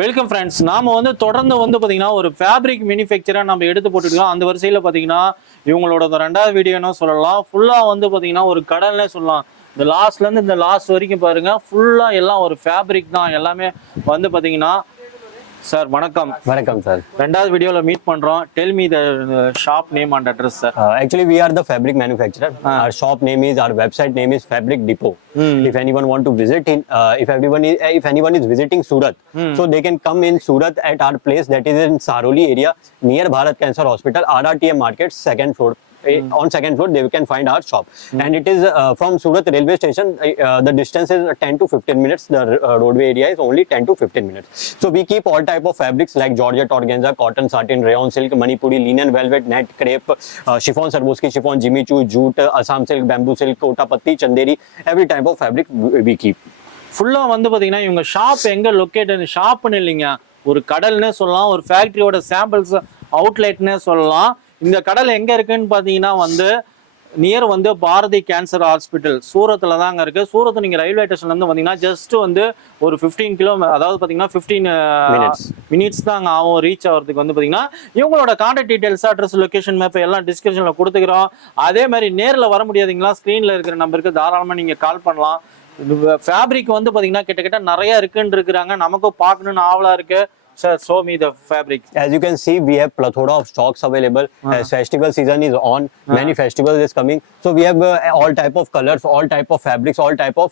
Welcome friends. நாம வந்து தொடர்ந்து வந்து பாத்தீங்கன்னா ஒரு ஃபேப்ரிக் மேனுஃபேக்சரா நம்ம எடுத்து போட்டுருக்கோம். அந்த வரிசையில பாத்தீங்கன்னா இவங்களோட ரெண்டாவது வீடியோன்னு சொல்லலாம். ஃபுல்லா வந்து பாத்தீங்கன்னா ஒரு கடல்னே சொல்லலாம். இந்த லாஸ்ட்ல இருந்து இந்த லாஸ்ட் வரைக்கும் பாருங்க, ஃபுல்லா எல்லாம் ஒரு ஃபேப்ரிக் தான். எல்லாமே வந்து பாத்தீங்கன்னா சார் வணக்கம். வணக்கம் சார். ரெண்டாவது வீடியோல மீட் பண்றோம். Tell me the shop name and address sir. Actually we are the fabric manufacturer. Our shop name is, our website name is Fabric Depot. If anyone want to visit in if anyone is visiting Surat, so they can come in Surat at our place that is in Saroli area near Bharat Cancer Hospital, RRTM Market, second floor. On second floor they can find our shop, and it is from Surat railway station. The distance is 10 to 15 minutes. The roadway area is only 10 to 15 minutes. So we keep all type of fabrics like georgette, organza, cotton, satin, rayon silk, manipuri, linen, velvet, net, crepe, chiffon, sarboski chiffon, jimmy choo, jute, assam silk, bamboo silk, kota patti, chanderi, every type of fabric we keep. ஃபுல்லா வந்து பாத்தீங்கன்னா இவங்க shop எங்க locate, ஷாப்னு இல்லைங்க, ஒரு கடல்னே சொல்லலாம், ஒரு ஃபேக்டரியோட samples அவுட்லெட்னே சொல்லலாம். இந்த கடல் எங்க இருக்குன்னு பாத்தீங்கன்னா வந்து நியர் வந்து பாரதி கேன்சர் ஹாஸ்பிட்டல் சூரத்துல தாங்க இருக்கு. சூரத் நீங்க ரயில்வே ஸ்டேஷன்ல இருந்து வந்தீங்கன்னா ஜஸ்ட் வந்து ஒரு 15 கிலோமீட்டர், அதாவது பாத்தீங்கன்னா 15 மினிட்ஸ் தாங்க ஆகும் ரீச் ஆகிறதுக்கு. வந்து பாத்தீங்கன்னா இவங்களோட contact details, address, location map எல்லாம் டிஸ்கிரிப்ஷன்ல கொடுத்துக்கிறோம். அதே மாதிரி நேர்ல வர முடியாதுங்களா, ஸ்கிரீன்ல இருக்கிற நம்பருக்கு தாராளமா நீங்க கால் பண்ணலாம். ஃபேப்ரிக் வந்து பாத்தீங்கன்னா கிட்டத்தட்ட நிறைய இருக்குன்னு இருக்கிறாங்க. நமக்கும் பார்க்கணும்னு ஆவலா இருக்கு. Sir, show me the fabric. As you can see, we have plethora of stocks available. As festival season is on, many festivals is coming. So we have all type of colors, all type of fabrics, all type of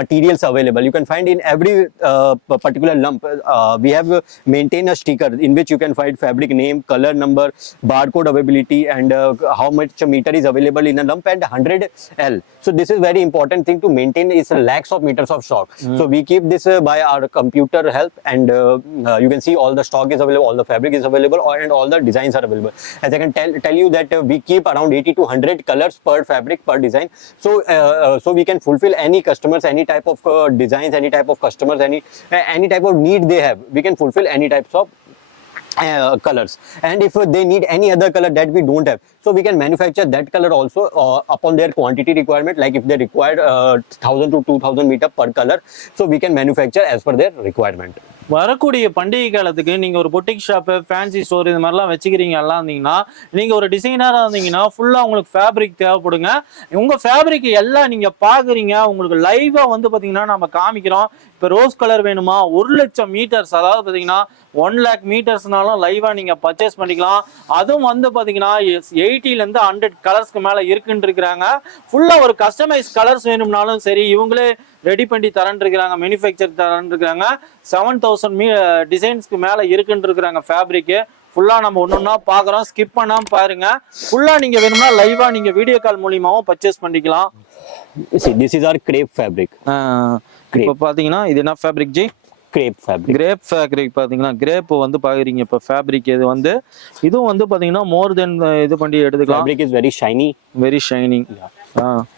materials available. You can find in every particular lump. We have maintained a sticker in which you can find fabric name, color number, barcode availability, and how much meter is available in a lump, and 100L. So this is very important thing to maintain. Is lakhs of meters of stock. So we keep this by our computer help, and you can see all the stock is available, all the fabric is available, and all the designs are available. As I can tell you that we keep around 80 to 100 colors per fabric, per design. So we can fulfill any customers, any type of designs, any type of customers, any type of need they have. We can fulfill any types of colors, and if they need any other color that we don't have, so we can manufacture that color also upon their quantity requirement. Like if they require 1000 to 2000 meter per color, so we can manufacture as per their requirement. வரக்கூடிய பண்டிகை காலத்துக்கு நீங்க ஒரு boutique shop, fancy store இது மாதிரிலாம் வச்சுக்கிறீங்க எல்லாம் இருந்தீங்கன்னா, நீங்க ஒரு டிசைனரா இருந்தீங்கன்னா ஃபுல்லா உங்களுக்கு ஃபேப்ரிக் தேவைப்படுங்க. உங்க ஃபேப்ரிக் எல்லாம் நீங்க பாக்குறீங்க, உங்களுக்கு லைவா வந்து பாத்தீங்கன்னா நம்ம காமிக்கிறோம். இப்போ ரோஸ் கலர் வேணுமா, 1,00,000 மீட்டர்ஸ், அதாவது பாத்தீங்கன்னா 1 lakh மீட்டர்ஸ்னாலும் லைவா நீங்க பர்ச்சேஸ் பண்ணிக்கலாம். அதுவும் வந்து பாத்தீங்கன்னா 80ல இருந்து 100 கலர்ஸ்க்கு மேல இருக்குன்னு இருக்கிறாங்க. ஃபுல்லா ஒரு கஸ்டமைஸ் கலர்ஸ் வேணும்னாலும் சரி இவங்களே ரெடி பண்ணி தரேன் இருக்கிறாங்க, மேனுஃபேக்சர் தரேன் இருக்கிறாங்க. 7000 டிசைன்ஸ்க்கு மேல இருக்குன்னு இருக்கிறாங்க ஃபேப்ரிக்கு. ஃபுல்லா நம்ம ஒன்னொன்னா பாக்குறோம், ஸ்கிப் பண்ணாம பாருங்க. ஃபுல்லா நீங்க வேணும்னா லைவா நீங்க வீடியோ கால் மூலியமாவும் பர்ச்சேஸ் பண்ணிக்கலாம். See, this is our crepe fabric. இப்போ பாத்தீங்கன்னா இது என்ன fabric ji? Crepe fabric. Crepe fabric பாத்தீங்கன்னா கிரேப் வந்து பாக்குறீங்க. இப்போ ஃபேப்ரிக் இது வந்து இதுவும் வந்து பாத்தீங்கன்னா மோர் தென் இது பண்ணி எடுத்துக்கலாம். Fabric is very shiny, very shining.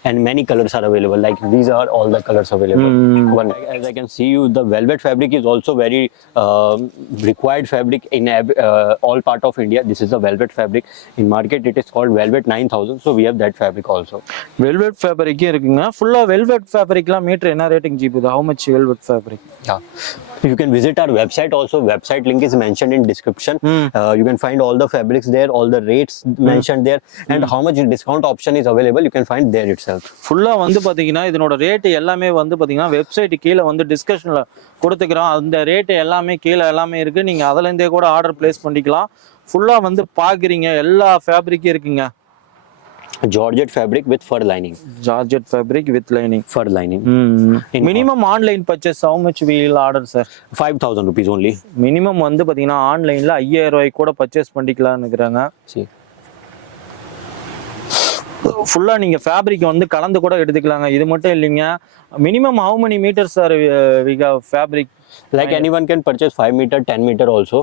and many colors are available. Like these are all the colors available. One, as I can see you, the velvet fabric is also very required fabric in all part of India. This is the velvet fabric. In market it is called velvet 9000, so we have that fabric also. Velvet fabric இருக்குங்க. ஃபுல்லா velvet fabricலாம் metre என்ன rating G போகுது? How much velvet fabric? Yeah, you can visit our website also. Website link is mentioned in description. You can find all the fabrics there, all the rates mentioned there, and how much discount option is available, you can find there itself. ஃபுல்லா வந்து பாத்தீங்கன்னா இதனோட rate எல்லாமே வந்து பாத்தீங்கன்னா website கீழே வந்து டிஸ்கஷன்ல கொடுத்துக்கிறோம். அந்த ரேட் எல்லாமே கீழே எல்லாமே இருக்கு. நீங்க அதுல இருந்தே கூட ஆர்டர் பிளேஸ் பண்ணிக்கலாம். ஃபுல்லா வந்து பாக்குறீங்க எல்லா ஃபேப்ரிக்கும் இருக்குங்க. Georgette fabric with fur lining. Georgette fabric with lining. Fur lining. Minimum online purchase how much we will order sir? 5000 rupees only. Minimum வந்து பாத்தீங்கன்னா ஆன்லைன்ல 5000 ரூபாய்க்கு கூட பர்ச்சேஸ் பண்ணிக்கலாம்னு இருக்காங்க. See, ஃபுல்லா நீங்க ஃபேப்ரிக் வந்து கலந்து கூட எடுத்துக்கலாங்க. இது மட்டும் இல்லைங்க. Minimum how many meters are we have fabric? Like anyone can purchase 5 meter, 10 meter also,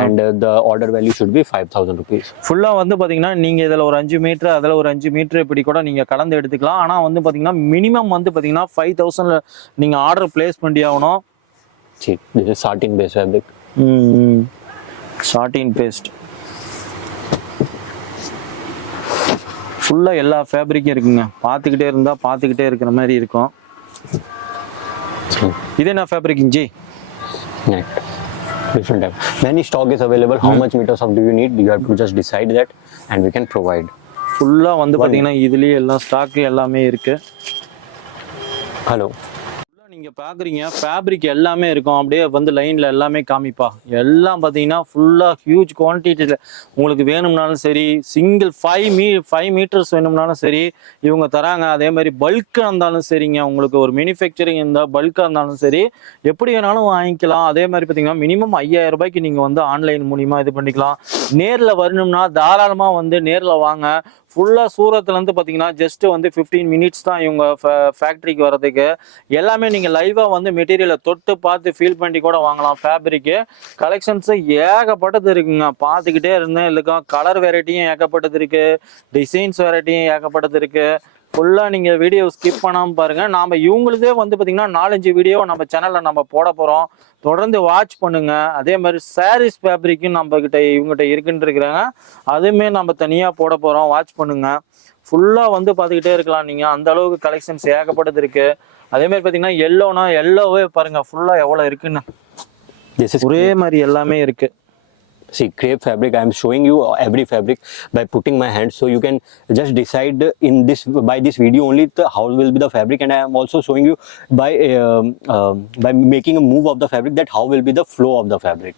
and the order value should be 5000 rupees. ஃபுல்லா வந்து பாத்தீங்கன்னா நீங்க இதுல ஒரு 5 மீட்டர், அதுல ஒரு 5 மீட்டர் இப்படி கூட நீங்க கலந்து எடுத்துக்கலாம். ஆனா வந்து பாத்தீங்கன்னா மினிமம் வந்து பாத்தீங்கன்னா 5000 நீங்க ஆர்டர் பிளேஸ் பண்ணி ஆகணும். See, this is satin based fabric. Satin paste. ஃபுல்லா எல்லா ஃபேப்ரிக்கும் இருக்குங்க. பார்த்துக்கிட்டே இருந்தா பார்த்துக்கிட்டே இருக்கிற மாதிரி இருக்கும். இது என்ன fabric G? Net. different type. Many stock is available. How much meters of do you need? You have to just decide that, and we can provide. ஃபுல்லா வந்து பாத்தீங்கன்னா இதுலயே எல்லாம் ஸ்டாக் எல்லாமே இருக்கு. Hello. நீங்க பாக்குறீங்க ஃபேப்ரிக் எல்லாமே இருக்கும். அப்படியே வந்து லைன்ல எல்லாமே காமிப்பா. எல்லாம் பாத்தீங்கன்னா ஃபுல்லா ஹியூஜ் குவான்டிட்டில உங்களுக்கு வேணும்னாலும் சரி, சிங்கிள் 5 மீட்டர்ஸ் வேணும்னாலும் சரி இவங்க தராங்க. அதே மாதிரி பல்கா இருந்தாலும் சரிங்க, உங்களுக்கு ஒரு மேனுஃபேக்சரிங் இருந்தால் பல்கா இருந்தாலும் சரி எப்படி வேணாலும் வாங்கிக்கலாம். அதே மாதிரி பாத்தீங்கன்னா மினிமம் 5000 ரூபாய்க்கு நீங்க வந்து ஆன்லைன் மூலியமா இது பண்ணிக்கலாம். நேர்ல வரணும்னா தாராளமா வந்து நேர்ல வாங்க. ஃபுல்லா சூரத்ல இருந்து பாத்தீங்கன்னா ஜஸ்ட் வந்து 15 மினிட்ஸ் தான் இவங்க ஃபேக்டரிக்கு வர்றதுக்கு. எல்லாமே நீங்க லைவா வந்து மெட்டீரியலை தொட்டு பார்த்து ஃபீல் பண்ணி கூட வாங்கலாம். ஃபேப்ரிக்கு கலெக்ஷன்ஸ் ஏகப்பட்டது இருக்குங்க. பார்த்துக்கிட்டே இருந்தேன் இல்லைக்கா. கலர் வெரைட்டியும் ஏகப்பட்டது இருக்கு, டிசைன்ஸ் வெரைட்டியும் ஏகப்பட்டது இருக்கு. ஃபுல்லா நீங்க வீடியோ ஸ்கிப் பண்ணாம பாருங்க. நாம இவங்களுதே வந்து பாத்தீங்கன்னா 4-5 வீடியோ நம்ம சேனல்ல நம்ம போட போறோம். தொடர்ந்து வாட்ச் பண்ணுங்க. அதே மாதிரி சாரீஸ் ஃபேப்ரிக்கும் நம்ம கிட்ட இவங்ககிட்ட இருக்குன்னு இருக்கிறாங்க. அதுவுமே நம்ம தனியா போட போறோம். வாட்ச் பண்ணுங்க. ஃபுல்லா வந்து பார்த்துக்கிட்டே இருக்கலாம் நீங்க. அந்த அளவுக்கு கலெக்ஷன்ஸ் ஏகப்பட்டது இருக்கு. அதே மாதிரி பாத்தீங்கன்னா எல்லோவே பாருங்க ஃபுல்லா எவ்வளவு இருக்குன்னு. ஒரே மாதிரி எல்லாமே இருக்கு. See, crepe fabric, I am showing you every fabric by putting my hand, so you can just decide in this by this video only how will be the fabric, and I am also showing you by making a move of the fabric that how will be the flow of the fabric.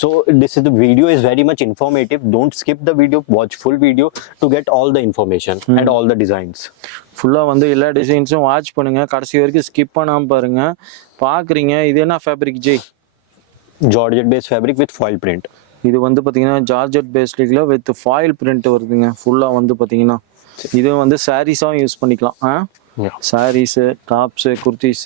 So the video is very much informative. Don't skip the video, watch full video to get all the information and all the designs. ஃபுல்லா வந்து எல்லா டிசைன்ஸும் watch பண்ணுங்க. கடைசி வரைக்கும் skip பண்ணாம பாருங்க. பாக்குறீங்க இது என்ன fabric Jai? Georgette based fabric with foil print. இது வந்து பாத்தீங்கன்னா ஜார்ஜெட் பேஸ்டிக்ல வித் ஃபாயில் பிரிண்ட் வருதுங்க. ஃபுல்லா வந்து பாத்தீங்கன்னா இது வந்து சாரீஸாவும் யூஸ் பண்ணிக்கலாம். சாரீஸ், டாப்ஸ், குர்த்திஸ்,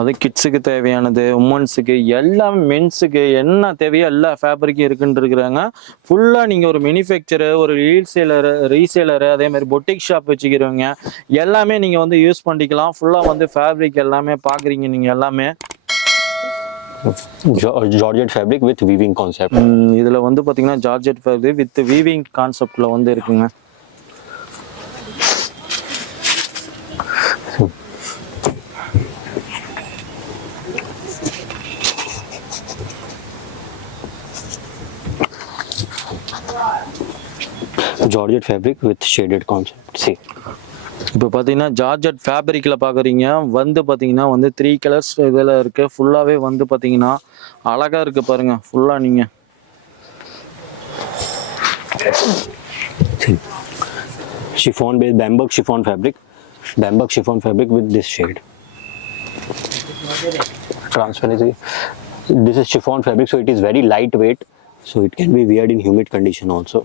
அது கிட்ஸுக்கு தேவையானது, உமன்ஸுக்கு, எல்லாம் மென்ஸுக்கு என்ன தேவையோ எல்லா ஃபேப்ரிக்கும் இருக்குன்னு இருக்கிறாங்க. ஃபுல்லாக நீங்கள் ஒரு மேனுஃபேக்சரு, ஒரு ரீசேலரு, அதே மாதிரி பொட்டிக் ஷாப் வச்சுக்கிறவங்க எல்லாமே நீங்கள் வந்து யூஸ் பண்ணிக்கலாம். ஃபுல்லாக வந்து ஃபேப்ரிக் எல்லாமே பார்க்குறீங்க நீங்கள் எல்லாமே. Georgette fabric with weaving concept. இதுல வந்து பாத்தீங்கன்னா ஜார்ஜெட் ஃபேப்ரிக் வித் வீவிங் கான்செப்ட்ல வந்து இருக்குங்க. Georgette fabric with shaded concept. See. இப்போ பார்த்தீங்கன்னா ஜார்ஜெட் ஃபேப்ரிக்கில் பார்க்குறீங்க வந்து பார்த்தீங்கன்னா வந்து 3 கலர்ஸ் இதில் இருக்குது. ஃபுல்லாகவே வந்து பார்த்தீங்கன்னா அழகாக இருக்குது பாருங்கள். ஃபுல்லாக நீங்கள் chiffon based bamboo chiffon fabric with this shade. Transparency. This is chiffon fabric, so it is very lightweight, so it can be weared in humid condition also.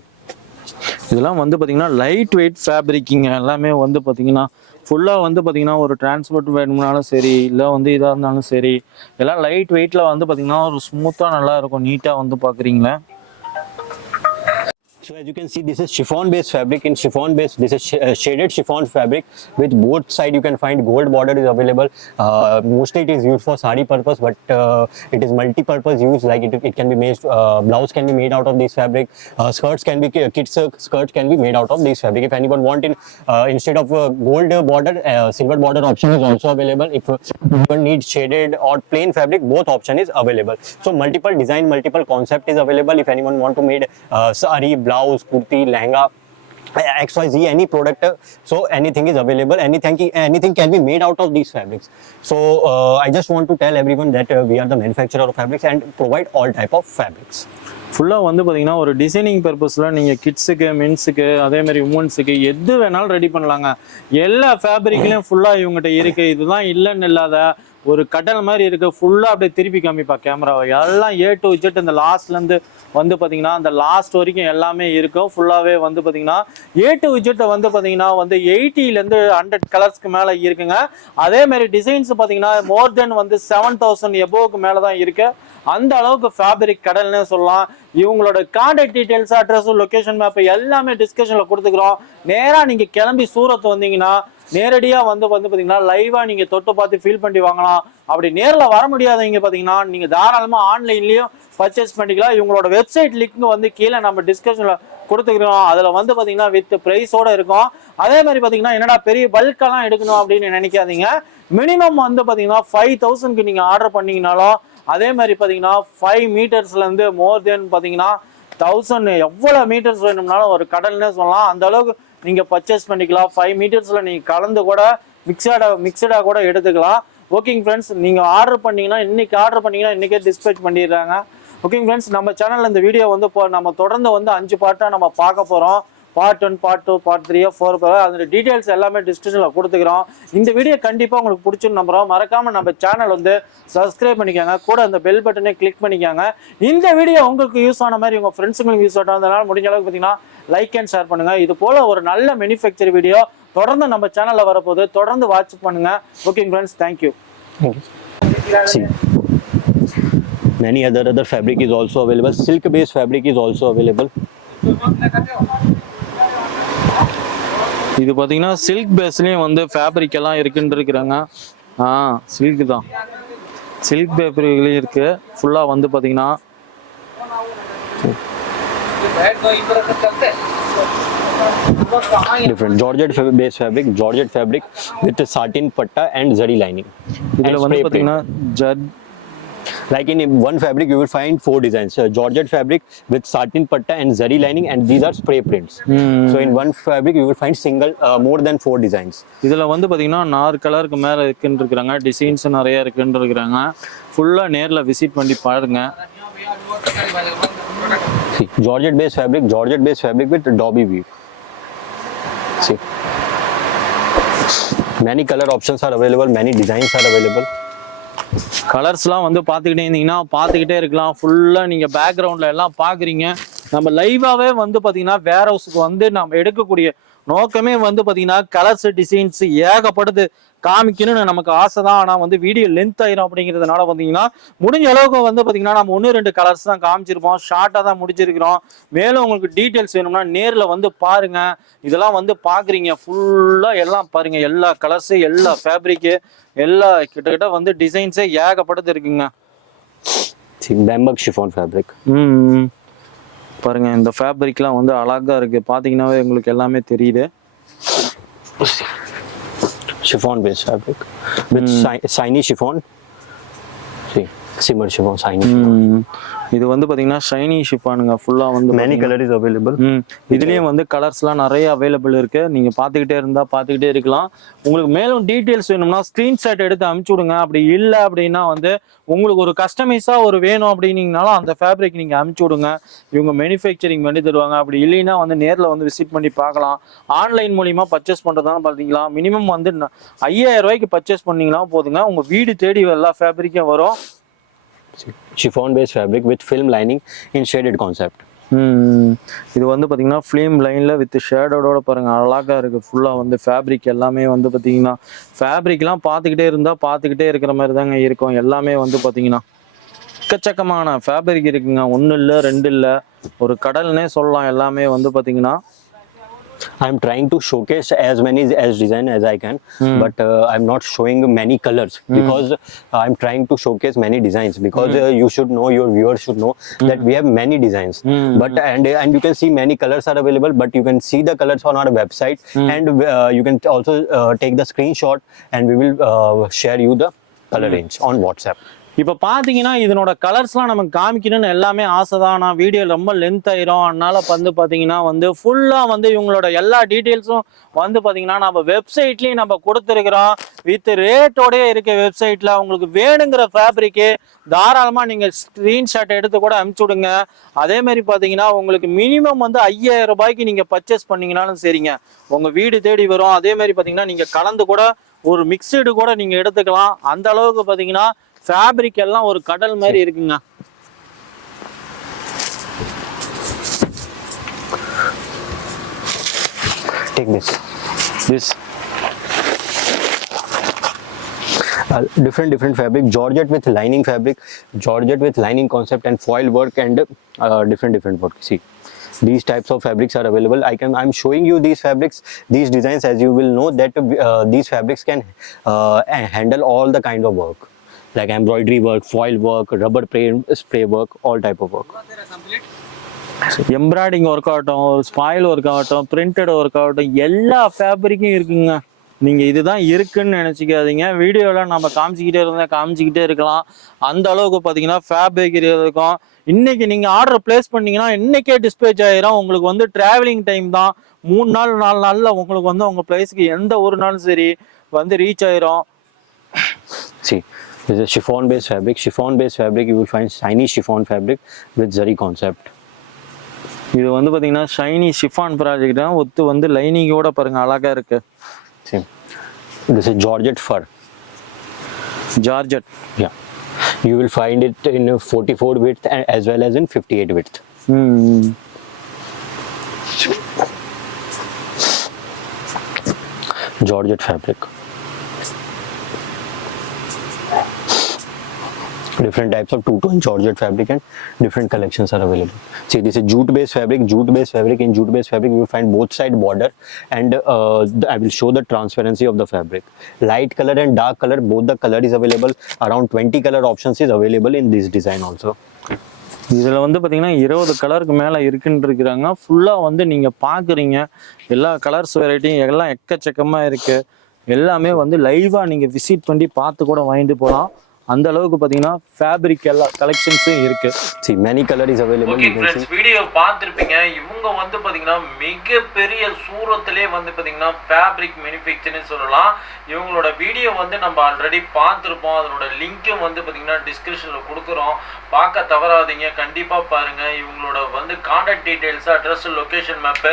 இதெல்லாம் வந்து பார்த்தீங்கன்னா லைட் வெயிட் ஃபேப்ரிக்கிங்க. எல்லாமே வந்து பார்த்தீங்கன்னா ஃபுல்லாக வந்து பார்த்தீங்கன்னா ஒரு டிரான்ஸ்போர்ட் வேணும்னாலும் சரி, இல்லை வந்து இதாக இருந்தாலும் சரி, எல்லாம் லைட் வெயிட்டில் வந்து பார்த்தீங்கன்னா ஒரு ஸ்மூத்தாக நல்லா இருக்கும். நீட்டாக வந்து பார்க்குறீங்களா. So as you can see, this is chiffon based fabric. In chiffon based, this is shaded chiffon fabric with both side you can find gold border is available. Mostly it is used for sari purpose, but it is multi-purpose use. Like it can be made, blouse can be made out of this fabric. Skirts can be, kids skirts can be made out of this fabric. If anyone want instead of gold border, silver border option is also available. If you need shaded or plain fabric, both option is available. So multiple design, multiple concept is available. If anyone want to made sari, blouse, kurti, lehenga, XYZ, any product, so anything is available. Anything can be made out of these fabrics. So I just want to tell everyone that we are the manufacturer of fabrics and provide all type of fabrics. ஃபுல்லாக வந்து பார்த்தீங்கன்னா ஒரு designing பர்பஸில் நீங்கள் கிட்ஸுக்கு, மென்ஸுக்கு, அதே மாதிரி உமன்ஸுக்கு எது வேணாலும் ரெடி பண்ணலாங்க. எல்லா ஃபேப்ரிக்லையும் ஃபுல்லாக இவங்ககிட்ட இருக்குது. இதுதான் இல்லைன்னு இல்லாத ஒரு கடல் மாதிரி இருக்குது. ஃபுல்லாக அப்படியே திருப்பி காமிப்பா கேமராவை. எல்லாம் A to Z இந்த லாஸ்ட்லேருந்து வந்து பார்த்தீங்கன்னா அந்த லாஸ்ட் வரைக்கும் எல்லாமே இருக்கும். ஃபுல்லாகவே வந்து பார்த்தீங்கன்னா A to Z வந்து பார்த்தீங்கன்னா வந்து 80லேருந்து 100 கலர்ஸ்க்கு மேலே இருக்குங்க. அதே மாதிரி டிசைன்ஸ் பார்த்தீங்கன்னா மோர் தென் வந்து 7000 எபோவுக்கு மேலே தான் இருக்குது. அந்த அளவுக்கு ஃபேப்ரிக் கடல்னே சொல்லலாம். இவங்களோட contact details, address, location map எல்லாமே டிஸ்கஷன்ல கொடுத்துக்கிறோம். நேரா நீங்க கிளம்பி சூரத் வந்தீங்கன்னா நேரடியா வந்து பாத்தீங்கன்னா லைவா நீங்க தொட்டு பார்த்து ஃபீல் பண்ணி வாங்கலாம். அப்படி நேர்ல வர முடியாதவங்க பாத்தீங்கன்னா நீங்க தாராளமா ஆன்லைன்லயும் பர்ச்சேஸ் பண்ணிக்கலாம். இவங்களோட வெப்சைட் லிங்க் வந்து கீழே நம்ம டிஸ்கஷன்ல கொடுத்துக்கிறோம். அதில் வந்து பார்த்தீங்கன்னா வித் ப்ரைஸோடு இருக்கும். அதே மாதிரி பார்த்தீங்கன்னா என்னடா பெரிய பல்கெல்லாம் எடுக்கணும் அப்படின்னு நினைக்காதீங்க. மினிமம் வந்து பார்த்தீங்கன்னா 5000க்கு நீங்கள் ஆர்டர் பண்ணிங்கனாலும், அதே மாதிரி பார்த்தீங்கன்னா 5 மீட்டர்ஸ்லேருந்து மோர் தென் பார்த்தீங்கன்னா 1000 எவ்வளோ மீட்டர்ஸ் வேணும்னாலும் ஒரு கடல்னே சொல்லலாம். அந்த அளவுக்கு நீங்கள் பர்ச்சேஸ் பண்ணிக்கலாம். 5 மீட்டர்ஸில் நீங்கள் கலந்து கூட மிக்சடாக கூட எடுத்துக்கலாம். ஓகேங்க ஃப்ரெண்ட்ஸ், நீங்கள் ஆர்டர் பண்ணிங்கன்னா இன்றைக்கே டிஸ்பேச் பண்ணிடுறாங்க. ஓகேங்க ஃப்ரெண்ட்ஸ், நம்ம சேனலில் இந்த வீடியோ வந்து இப்போ நம்ம தொடர்ந்து வந்து 5 பார்ட்டாக நம்ம பார்க்க போகிறோம். பார்ட் 1, பார்ட் 2, பார்ட் 3, 4 அதோட டீட்டெயில்ஸ் எல்லாமே டிஸ்கிரிப்ஷனில் கொடுத்துக்கிறோம். இந்த வீடியோ கண்டிப்பாக உங்களுக்கு பிடிச்சுன்னு நம்புகிறோம். மறக்காமல் நம்ம சேனல் வந்து சப்ஸ்கிரைப் பண்ணிக்கோங்க, கூட அந்த பெல் பட்டனே கிளிக் பண்ணிக்கோங்க. இந்த வீடியோ உங்களுக்கு யூஸ் ஆன மாதிரி உங்கள் ஃப்ரெண்ட்ஸுங்களுக்கு யூஸ் ஆனதுனால முடிஞ்ச அளவுக்கு பார்த்தீங்கன்னா லைக் அண்ட் ஷேர் பண்ணுங்கள். இது போல் ஒரு நல்ல மேனுஃபேக்சர் வீடியோ தொடர்ந்து நம்ம சேனலில் வரப்போகுது. தொடர்ந்து வாட்ச் பண்ணுங்கள். ஓகேங்க friends, thank you. See, many other fabric is also available. Silk based fabric is also available. இது பார்த்தீங்கன்னா சில்க் பேஸ்லேயும் வந்து ஃபேப்ரிக் எல்லாம் இருக்குன்னு இருக்கிறாங்க. சில்க் தான், சில்க் ஃபேப்ரிக்லேயும் இருக்குது. ஃபுல்லாக வந்து பார்த்தீங்கன்னா different Georgette based fabric with satin patta and zari lining. இதில் வந்து பார்த்தீங்கன்னா like in one fabric you will find 4 designs. Georgette fabric with satin patta and zari lining, and these are spray prints. So in one fabric you will find more than 4 designs. இதில் வந்து பார்த்தீங்கன்னா 4 கலருக்கு மேலே இருக்குன்னு இருக்கிறாங்க. Designs நிறைய இருக்குன்னு இருக்கிறாங்க. ஃபுல்லாக நேரில் விசிட் பண்ணி பாருங்க. See, Georgette based fabric with dobby weave. See, many color options are available, many designs are available. கலர்ஸ்லாம் வந்து பார்த்துக்கிட்டே இருந்தீங்கன்னா பார்த்துக்கிட்டே இருக்கலாம். ஃபுல்லாக நீங்கள் பேக்ரவுண்டில் எல்லாம் பார்க்குறீங்க. நம்ம லைவாகவே வந்து பார்த்தீங்கன்னா வேர் ஹவுஸுக்கு வந்து நம்ம எடுக்கக்கூடிய நோக்கமே வந்து பார்த்தீங்கன்னா கலர்ஸ் டிசைன்ஸ் ஏகப்படுது காமிக்கணும்னு நமக்கு ஆசை தான். ஆனால் வந்து வீடியோ லென்த் ஆயிரும். அப்படிங்கிறதுனால பார்த்தீங்கன்னா முடிஞ்ச அளவுக்கு வந்து பார்த்தீங்கன்னா நம்ம 1-2 கலர்ஸ் தான் காமிச்சிருப்போம். ஷார்ட்டாக தான் முடிச்சிருக்கிறோம். மேலும் உங்களுக்கு டீட்டெயில்ஸ் வேணும்னா நேரில் வந்து பாருங்க. இதெல்லாம் வந்து பார்க்குறீங்க ஃபுல்லாக எல்லாம் பாருங்க. எல்லா கலர்ஸு, எல்லா ஃபேப்ரிக்கு, எல்லா கிட்டத்தட்ட வந்து டிசைன்ஸே ஏகப்படுது இருக்குங்க. Bamboo chiffon fabric. பாருங்க, இந்த ஃபேப்ரிக்லாம் வந்து அழகா இருக்கு. பார்த்தீங்கன்னாவே உங்களுக்கு எல்லாமே தெரியுது. Chiffon based fabric with shiny chiffon. See, shimmer chiffon, shiny. இது வந்து பாத்தீங்கன்னா ஷைனி ஷிஃபானுங்க. ஃபுல்லா வந்து many color is available. இதுலயும் வந்து கலர்ஸ்லாம் நிறைய அவைலபிள் இருக்கு. நீங்க பார்த்துக்கிட்டே இருக்கலாம். உங்களுக்கு மேலும் டீட்டெயில்ஸ் வேணும்னா ஸ்கிரீன்ஷாட் எடுத்து அனுப்பிச்சு விடுங்க. அப்படி இல்லை அப்படின்னா வந்து உங்களுக்கு ஒரு கஸ்டமைஸா ஒரு வேணும் அப்படின்னீங்கனாலும் அந்த ஃபேப்ரிக் நீங்க அனுப்பிச்சு விடுங்க. இவங்க மேனுஃபேக்சரிங் பண்ணி தருவாங்க. அப்படி இல்லைன்னா வந்து நேரில் வந்து விசிட் பண்ணி பார்க்கலாம். ஆன்லைன் மூலியமா பர்ச்சேஸ் பண்றதுனால பார்த்தீங்களா மினிமம் வந்து 5000 ரூபாய்க்கு பர்ச்சேஸ் பண்ணீங்கன்னா போதுங்க. உங்க வீடு தேடி எல்லா ஃபேப்ரிக்கும் வரும். Chiffon based fabric with film lining in shaded concept. இது வந்து பார்த்தீங்கன்னா ஃபிலிம் லைனில் வித் ஷேடோட பாருங்கள் அழகாக இருக்குது. ஃபுல்லாக வந்து ஃபேப்ரிக் எல்லாமே வந்து பார்த்தீங்கன்னா ஃபேப்ரிக்லாம் பார்த்துக்கிட்டே இருக்கிற மாதிரி தாங்க இருக்கும். எல்லாமே வந்து பார்த்தீங்கன்னா எக்கச்சக்கமான ஃபேப்ரிக் இருக்குங்க. 1 இல்லை 2 இல்லை, ஒரு கடல்னே சொல்லலாம். எல்லாமே வந்து பார்த்தீங்கன்னா I'm trying to showcase as many as design as I can, but I'm not showing many colors because I'm trying to showcase many designs because you should know, your viewers should know that we have many designs. But and you can see many colors are available, but you can see the colors on our website, and you can also take the screenshot and we will share you the color range on WhatsApp. இப்போ பார்த்தீங்கன்னா இதனோட கலர்ஸ்லாம் நமக்கு காமிக்கணும்னு எல்லாமே ஆசை தான். ஆனால் video ரொம்ப லென்த் ஆயிரும். அதனால வந்து பார்த்தீங்கன்னா வந்து ஃபுல்லாக வந்து இவங்களோட எல்லா டீட்டெயில்ஸும் வந்து பார்த்தீங்கன்னா நம்ம வெப்சைட்லேயும் நம்ம கொடுத்துருக்குறோம். வித் ரேட்டோடய இருக்க வெப்சைட்டில் உங்களுக்கு வேணுங்கிற ஃபேப்ரிக்கு தாராளமாக நீங்கள் ஸ்க்ரீன்ஷாட் எடுத்து கூட அனுப்பிச்சி விடுங்க. அதேமாதிரி பார்த்தீங்கன்னா உங்களுக்கு மினிமம் வந்து 5000 ரூபாய்க்கு நீங்கள் பர்ச்சேஸ் பண்ணிங்கனாலும் சரிங்க, உங்கள் வீடு தேடி வரும். அதேமாதிரி பார்த்தீங்கன்னா நீங்கள் கலந்து கூட ஒரு மிக்சடு கூட நீங்கள் எடுத்துக்கலாம். அந்த அளவுக்கு பார்த்தீங்கன்னா ஃபேப்ரிக் எல்லாம் ஒரு கடல் மாதிரி இருக்குங்க. Take this different fabric, Georgette with lining fabric, Georgette with lining concept and foil work and different work. See, these types of fabrics are available. I'm showing you these fabrics, these designs, as you will know that these fabrics can handle all the kind of work, like embroidery work, foil work, rubber spray work, all type of work. Embroidering work ஆகட்டும், ஒரு ஸ்பாயில் work ஆகட்டும், printed work ஆகட்டும், எல்லா ஃபேப்ரிக்கும் இருக்குங்க. நீங்க இதுதான் இருக்குன்னு நினைச்சிக்காதீங்க. வீடியோல நம்ம காமிச்சிக்கிட்டே இருக்கலாம். அந்த அளவுக்கு பாத்தீங்கன்னா ஃபேப்ரிக் இருக்கும். இன்னைக்கு நீங்க ஆர்டர் பிளேஸ் பண்ணீங்கன்னா இன்னைக்கே டிஸ்பேச் ஆயிரும். உங்களுக்கு வந்து டிராவலிங் டைம் தான் 3 நாள் 4 நாள்ல உங்களுக்கு வந்து உங்க பிளேஸ்க்கு எந்த ஒரு நாளும் சரி வந்து ரீச் ஆயிரும். See, this is chiffon based fabric. Chiffon based fabric, you will find shiny chiffon fabric with zari concept. இது வந்து பாத்தீங்கன்னா ஷைனி ஷிஃபான் ப்ராஜெக்ட் தான். ஒத்து வந்து லைனிங்கோட பாருங்க அழகா இருக்கு. See, this is Georgette fur. Georgette. Yeah, you will find it in 44 width as well as in 58 width. Georgette fabric. Different types of two-tone Georgette fabric and different collections are available. See, this is jute-based fabric. Jute-based fabric. In jute-based fabric, you will find both side border, and I will show the transparency of the fabric. Light color and dark color, both the color is available. Around 20 color options is available in this design also. இதுல வந்து பாத்தீங்கன்னா 20 கலருக்கு மேல இருக்குன்னு இருக்கிறாங்க. ஃபுல்லா வந்து நீங்க பாக்குறீங்க எல்லா கலர்ஸ் வெரைட்டியும் எல்லாம் எக்கச்சக்கமா இருக்கு. எல்லாமே வந்து லைவா நீங்க விசிட் பண்ணி பார்த்து கூட வாங்கிட்டு போகலாம். அந்த அளவுக்கு பாத்தீங்கன்னா ஃபேப்ரிக் எல்லா கலெக்ஷன்ஸும் இருக்கு. See, many color is available. Okay friends, video பார்த்திருப்பீங்க. இவங்க வந்து பாத்தீங்கன்னா மிகப்பெரிய சூரத்திலே வந்து பாத்தீங்கன்னா ஃபேப்ரிக் மேனுஃபேக்சரிங் சொல்லலாம். இவங்களோட வீடியோ வந்து நம்ம ஆல்ரெடி பார்த்துருப்போம். அதனோட லிங்க்கும் வந்து பாத்தீங்கன்னா டிஸ்கிரிப்ஷன்ல கொடுக்குறோம். பார்க்க தவறாதீங்க, கண்டிப்பா பாருங்க. இவங்களோட வந்து contact details, address, location map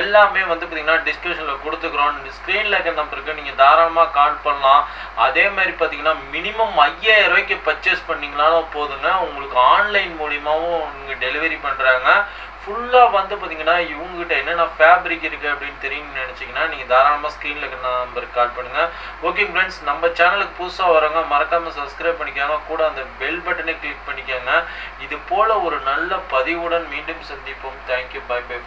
எல்லாமே வந்து பாத்தீங்கன்னா டிஸ்கிரிப்ஷன்ல கொடுத்துக்கிறோம். ஸ்கிரீன்ல இருக்க நம்பருக்கு நீங்க தாராளமா கால் பண்ணலாம். அதே மாதிரி பாத்தீங்கன்னா மினிமம் 5000 ரூபாய்க்கு பர்ச்சேஸ் பண்ணீங்கனாலும் போதுங்க. உங்களுக்கு ஆன்லைன் மூலியமாவும் நீங்க டெலிவரி பண்றாங்க. ஃபுல்லா வந்து பாத்தீங்கன்னா இவங்ககிட்ட என்னென்ன ஃபேப்ரிக் இருக்கு அப்படின்னு தெரியும்னு நினைச்சீங்கன்னா நீங்க தாராளமா ஸ்கிரீன்ல இருக்க நம்பருக்கு கால் பண்ணுங்க. ஓகே ஃப்ரெண்ட்ஸ், நம்ம சேனலுக்கு புதுசா வரவங்க மறக்காம சப்ஸ்கிரைப் பண்ணிக்கோங்க. கூட அந்த பெல் பட்டனை கிளிக் பண்ணிக்கோங்க. இது போல ஒரு நல்ல பதிவுடன் மீண்டும் சந்திப்போம். Thank you, bye by.